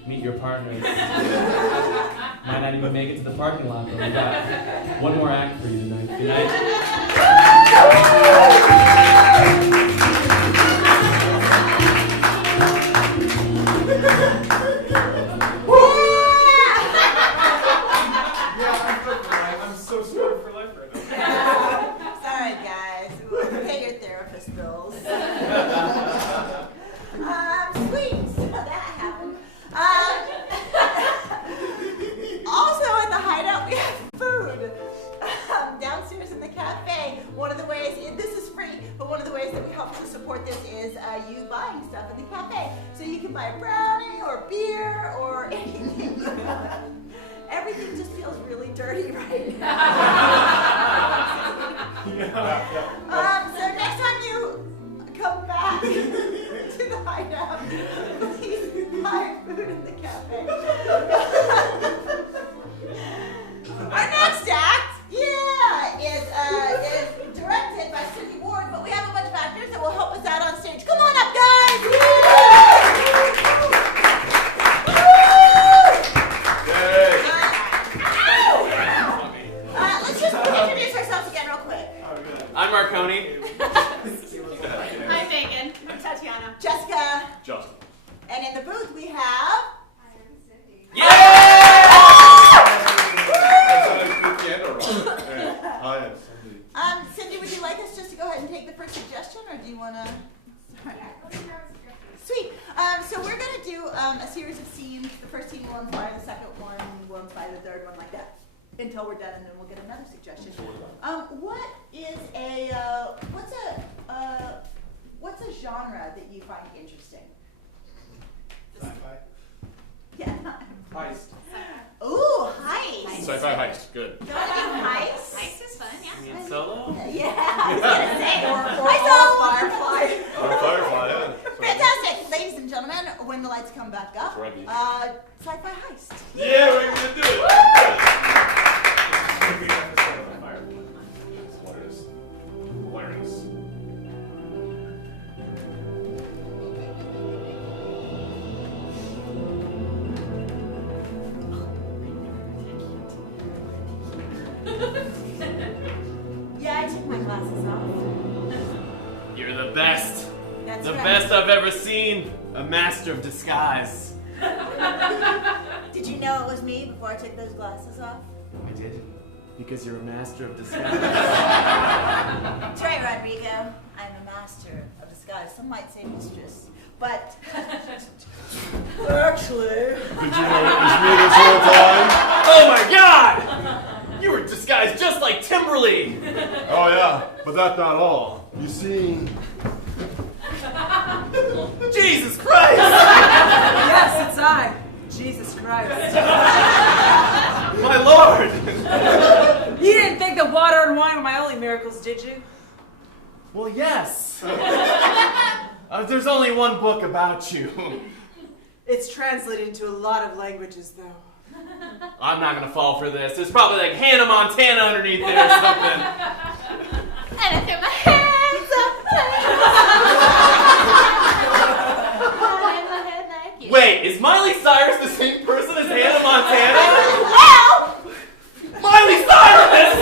meet your partners. Might not even make it to the parking lot, but we got one more act for you tonight. Good night. I'm so scared for life right now. Sorry, guys. Pay your therapist bills. Sweet. So that happened. Also in the hideout, we have food. Downstairs in the cafe. One of the ways, this is free, but one of the ways that we help to support this is you buying stuff in the cafe. So you can buy a brownie or beer or anything you want. Everything just feels really dirty right now. So next time you come back to the hideout, please buy food in the cafe. Our next act, is directed by Cindy Ward, but we have a bunch of actors that will help us out on stage. Come on up, guys! Let's just introduce ourselves again real quick. I'm Marconi. Hi, Megan. Tatiana. Jessica. Justin. And in the booth we have... Yeah! Hi, I'm Cindy. Cindy, would you like us just to go ahead and take the first suggestion, or do you want to... Sweet. So we're going to do a series of scenes. The first scene will inspire the second one, will inspire the third one, like that, until we're done, and then we'll get another suggestion. What is what's a genre that you find interesting? Sci-fi. Yeah. Heist. Ooh, heist. Sci-fi heist. Good. Don't you heist? Heist is fun. best. That's The right. best I've ever seen. A master of disguise. Did you know it was me before I took those glasses off? I did. Because you're a master of disguise. That's right, Rodrigo. I'm a master of disguise. Some might say mistress. But actually, Did you know it was me this whole time? Oh my god! You were disguised just like Timberly! Oh yeah, but that's not all. You see, Jesus Christ! Yes, it's I, Jesus Christ. My lord! You didn't think the water and wine were my only miracles, did you? Well, yes. There's only one book about you. It's translated into a lot of languages, though. I'm not gonna fall for this. There's probably like Hannah Montana underneath there or something. And I threw my hands up. Behind my head like you. Wait, is Miley Cyrus the same person as Hannah Montana? well, Miley Cyrus!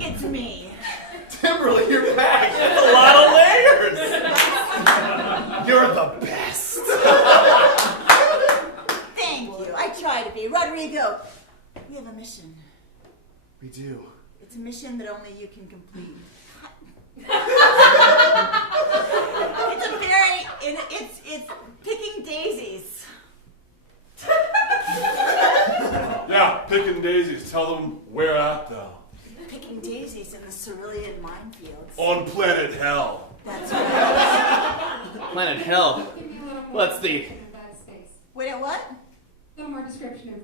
it's me. Timberly, you're back. That's a lot of layers. You're the best. Thank you. I try to be. Rodrigo, we have a mission. We do. It's a mission that only you can complete. It's picking daisies. yeah, picking daisies. Tell them where at though. Picking daisies in the cerulean minefields. On planet Hell. That's right. Planet Hell. Give me a little more What's the- description of that space. Wait, what? A little more description of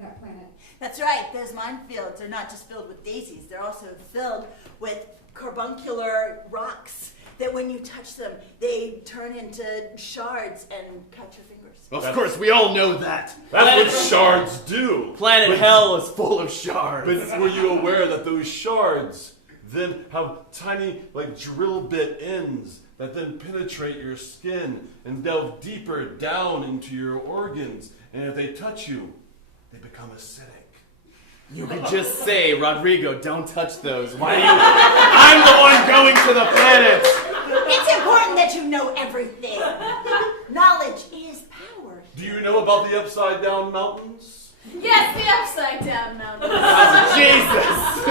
that planet. That's right. Those minefields are not just filled with daisies. They're also filled with carbuncular rocks that when you touch them, they turn into shards and cut your fingers. Of course, we all know that. That's what shards do. Planet Hell is full of shards. But were you aware that those shards then have tiny, like, drill bit ends that then penetrate your skin and delve deeper down into your organs? And if they touch you, they become acidic. You could just say, Rodrigo, don't touch those. Why do you? I'm the one going to the planet. It's important that you know everything. Knowledge is power. Do you know about the upside down mountains? Yes, the upside down mountains. Jesus.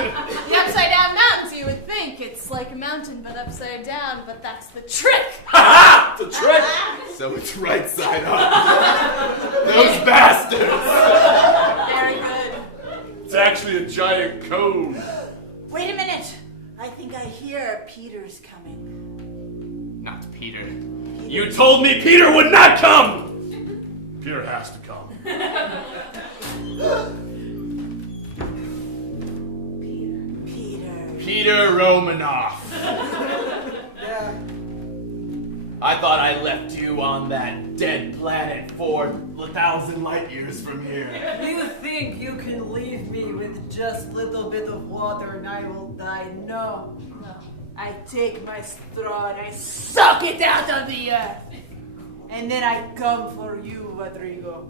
The upside down mountains, you would think it's like a mountain but upside down, but that's the trick. Ha! The trick. So it's right side up. Those bastards. Very good. It's actually a giant cone. Wait a minute. I think I hear Peter's coming. Not Peter. You told me Peter would not come. Peter has to come. Peter Romanoff. Yeah. I thought I left you on that dead planet 4,000 light years from here. You think you can leave me with just a little bit of water and I will die? No. I take my straw and I suck it out of the earth. And then I come for you, Rodrigo.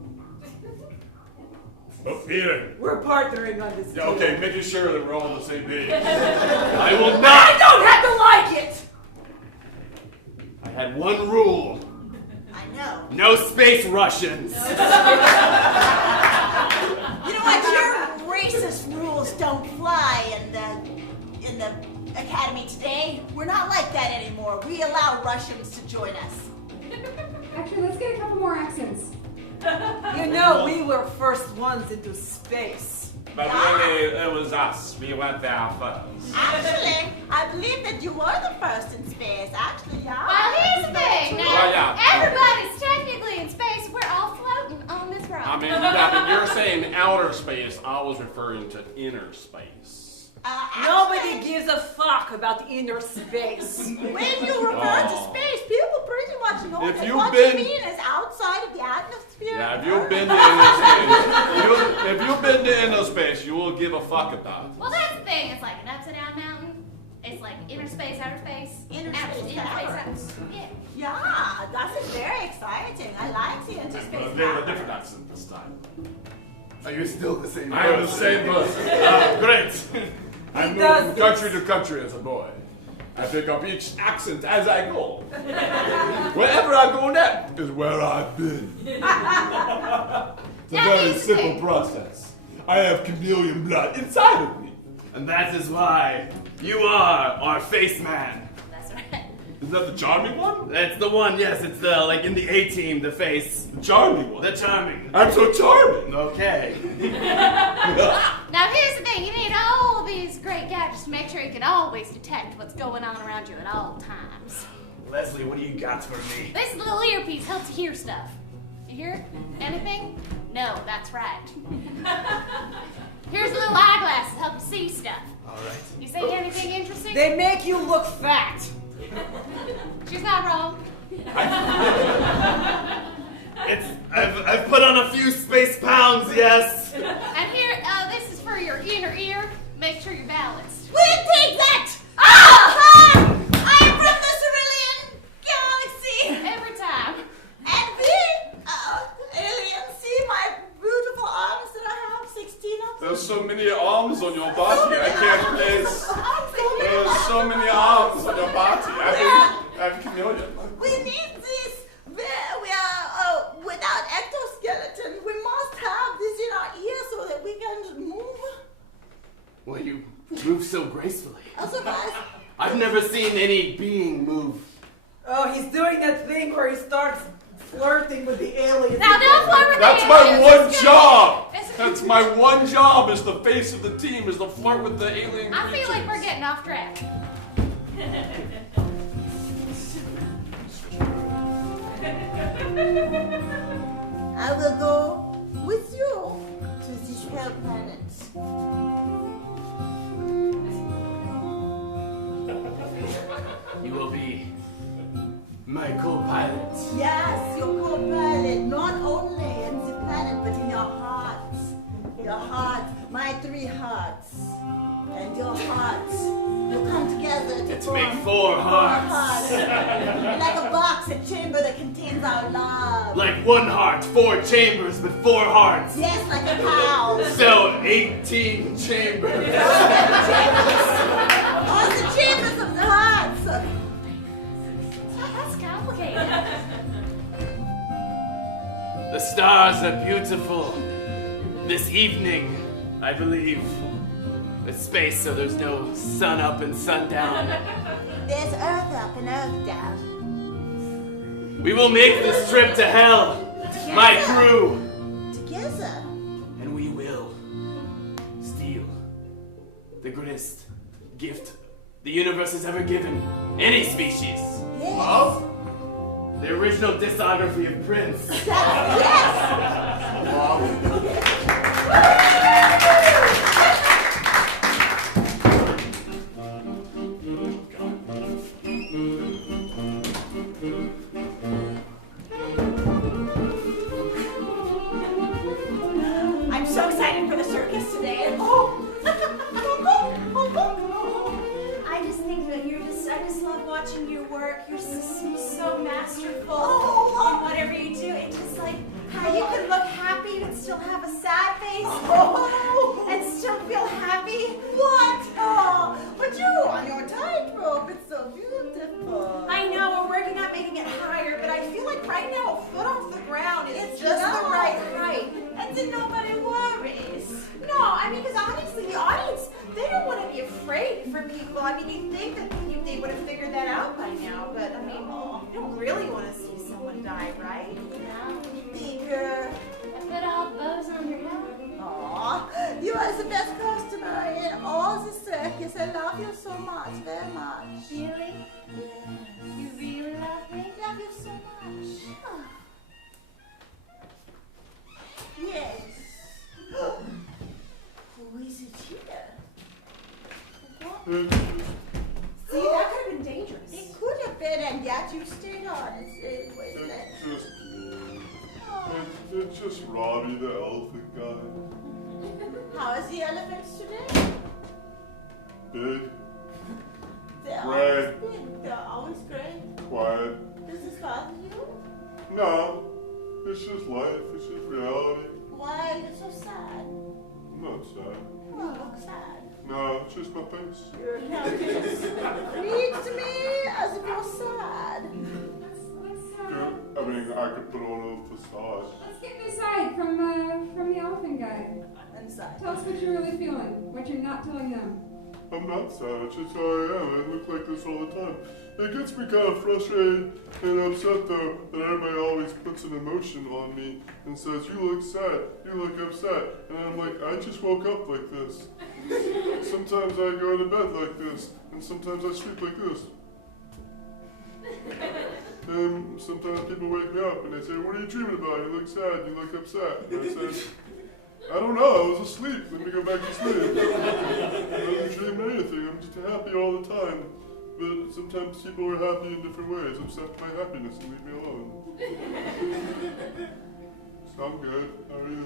But Peter. We're partnering on this Yeah, deal. okay, making sure that we're all on the same page. I will I not. don't have to like it! I had one rule. I know. No space Russians. You know what? Your racist rules don't fly in the academy today. We're not like that anymore. We allow Russians to join us. Actually, let's get a couple more accents. You know, we were first ones into space. But really, it was us. We went there first. Actually, I believe that you were the first in space. Actually, yeah. Well, here's the thing. Now, Well, yeah. everybody's technically in space. We're all floating on this rock. I mean, you're saying outer space. I was referring to inner space. Nobody gives a fuck about inner space. When you refer to space, people pretty much know If that you've what been- you mean is outside of the atmosphere. Yeah, if you've been to inner space, if you've been to inner space, you will give a fuck about it. Well, that's the thing. It's like an upside down mountain. It's like inner space, outer space. Inner outer space, outer outer. space. Yeah. Yeah, that is very exciting. I like the But interspace. a different accent this time. Are you still the same I am the same person. Great. I moved from country to country as a boy. I pick up each accent as I go. Wherever I go next is where I've been. It's a very simple process. I have chameleon blood inside of me. And that is why you are our face man. That's right. Is that the charming one? That's the one, yes, it's the, like in the A-team, the face. The charming one? The charming. I'm so charming. Okay. Now here's the thing, you need all these great gadgets to make sure you can always detect what's going on around you at all times. Leslie, what do you got for me? This little earpiece helps you hear stuff. You hear anything? No, that's right. Here's a little eyeglasses to help you see stuff. Alright. You say anything interesting? They make you look fat. She's not wrong. I've put on a few space pounds, yes. And here, this is for your inner ear. Make sure you're balanced. We'll take that! Ah! I am from the Cerulean Galaxy! Every time. And aliens, see my beautiful arms that I have, 16 of them? There's so many arms on your body, I can't place. There's so many arms on your body. I'm chameleon. We need this. We are without exoskeleton. We must have this in our ear so that we can move. Well, you move so gracefully. Otherwise, I've never seen any being move. Oh, he's doing that thing where he starts flirting with the aliens. Now don't flirt with That's the my aliens. one job! That's my one job as the face of the team, is to flirt with the alien I creatures. feel like we're getting off track. I will go with you to this hell planet. You will be my co-pilot. Yes, your co-pilot, not only in the planet, but in your hearts. Your heart, my 3 hearts. And your hearts will come together to To form make 4 hearts. Like a box, a chamber that contains our love. Like 1 heart, 4 chambers, but 4 hearts. Yes, like a cow. So 18 chambers. All the chambers of the hearts. That's complicated. The stars are beautiful. This evening, I believe. It's space, so there's no sun up and sun down. There's earth up and earth down. We will make this trip to hell, my crew. Together. And we will steal the greatest gift the universe has ever given any species. Yes. Love? The original discography of Prince. Yes. I'm so excited for the circus today. I just think that I just love watching your work. You're so masterful in whatever you do. It's just like how you can look happy and still have a sad face and still feel happy. What? Oh, but you on your tightrope. It's so beautiful. I know we're working on making it higher, but I feel like right now a foot off the ground is It's just not. the right height. And then nobody worries. No, I mean, because honestly, the audience, they don't want to be afraid for people. I mean, you'd think that they would have figured that out by now, but I mean, you don't really want to see someone die, right? Bigger. I put all the bows on your head. Aw, you are the best customer in all the circus. I love you so much, very much. Really? You really love me? I love you so much. Yes. Who is it here? What? See, that could have been dangerous. It could have been, and yet you stayed on. It's just Robbie, the elephant guy. How is the elephants today? Big, They're Gray. always big. They're always great. quiet. Does this bother you? No, it's just life. It's just reality. Why are you so sad? I'm not sad. You look sad. No, it's just my face. Your countenance reads to me as if you're sad. Yeah, I mean, I could put on a facade. Let's get inside from the elephant guy. Inside. Tell us what you're really feeling, what you're not telling them. I'm not sad, it's just how I am. I look like this all the time. It gets me kind of frustrated and upset though that everybody always puts an emotion on me and says, you look sad, you look upset. And I'm like, I just woke up like this. Sometimes I go to bed like this, and sometimes I sleep like this. And sometimes people wake me up and they say, what are you dreaming about? You look sad, you look upset. And I say, I don't know, I was asleep. Let me go back to sleep. I don't dream anything, I'm just happy all the time. But sometimes people are happy in different ways. Accept my happiness and leave me alone. So I'm good. How are you?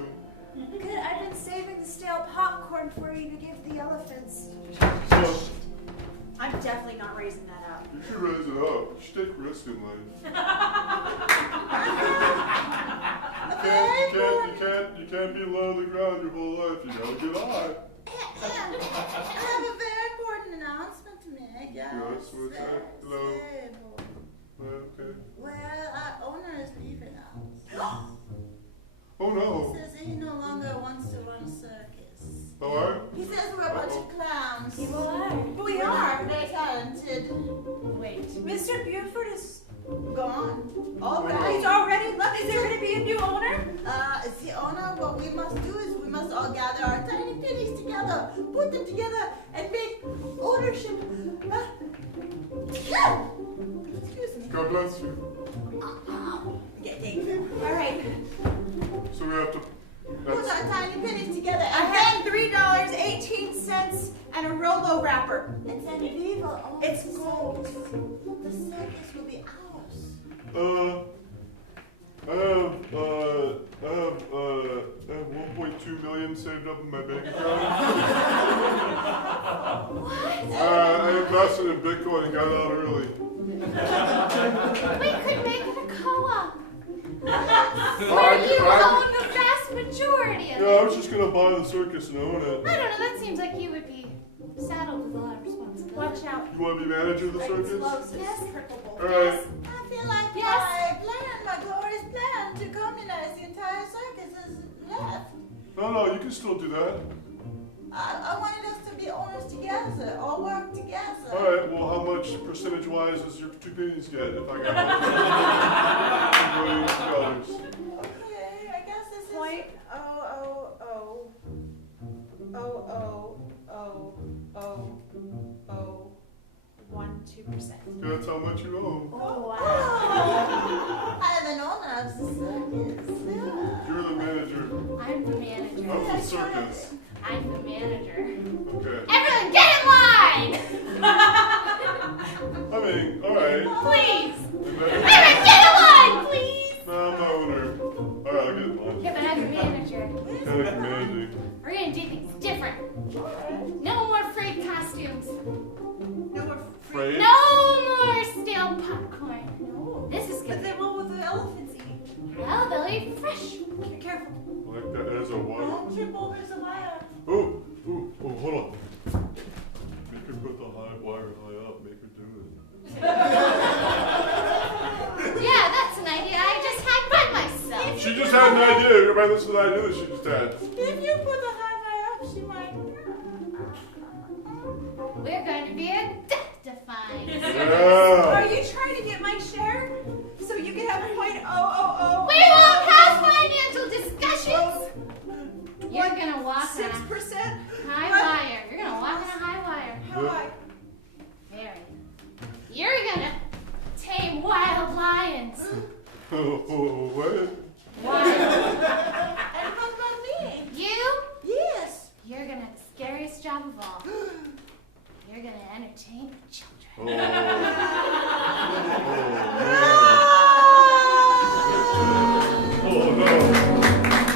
Good. I've been saving the stale popcorn for you to give the elephants. So, I'm definitely not raising that up. you should raise it up. You should take risks in life. You can't be low to the ground your whole life. You gotta get high. I have a very important announcement to make. Yes, what's that? Hello. Okay. Well, our owner is leaving us. Oh no. He says he no longer wants to run a circus. All right. He says we're a bunch of clowns. You are. We are very talented. Wait. Mr. Buford is Gone. Already. He's already left. Is there going to be a new owner? Is the owner, what we must do is we must all gather our tiny pennies together, put them together, and make ownership. Excuse me. God bless you. Okay, thank you. All right. So we have to. Put our tiny pennies together I and have $3.18 and a Rolo wrapper. It's an evil. It's gold. The circus will be ours. I have 1.2 million saved up in my bank account. What? I invested in Bitcoin and got out early. We could make it a co-op. I Where you tried. own the vast majority of Yeah, it. I was just gonna buy the circus and own it. I don't know, that seems like you would be saddled with a lot of responsibility. Watch out. You want to be manager of the circus? Explosives. Yes. All right. I feel like Yes. my glorious plan to communise the entire circus is left. No, you can still do that. I wanted us to be owners together, all work together. All right. Well, how much percentage-wise does your 2 pennies get if I got $1 million? Okay, I guess this is... Point oh oh oh oh oh oh oh oh 1-2%. That's how much you own. Oh wow. I'm an owner of the circus. Yeah. You're the manager I'm the manager. of the circus. I'm the manager. Okay. Everyone get in line! I mean, all right. Please! Manager. Everyone get in line, please! No, I'm the owner. All right, I'll get in line. Yeah, but I'm the manager. Kind of managing. We're gonna do things different. No more frayed costumes. No more Afraid? No more stale popcorn. No. This is But good. then what will the elephants eat? Well, they'll eat fresh. Be careful. Like that as a what? Don't trip over the wire. Oh, hold on. Make her put the high wire high up. Make her do it. Yeah, that's an idea I just had by myself. She just had an idea. Everybody listen to the idea that she just had. If you put the high wire up, she might... We're going to be a death-defying. Yeah. Are you trying to get my share? So you can have .000? We won't have financial discussions. You're gonna walk on a 6%? high wire. You're gonna walk on a high wire. How high? Very. You're gonna tame wild lions. What? Wild. And what about me? You? Yes. You're gonna have the scariest job of all. You're gonna entertain the children. Oh.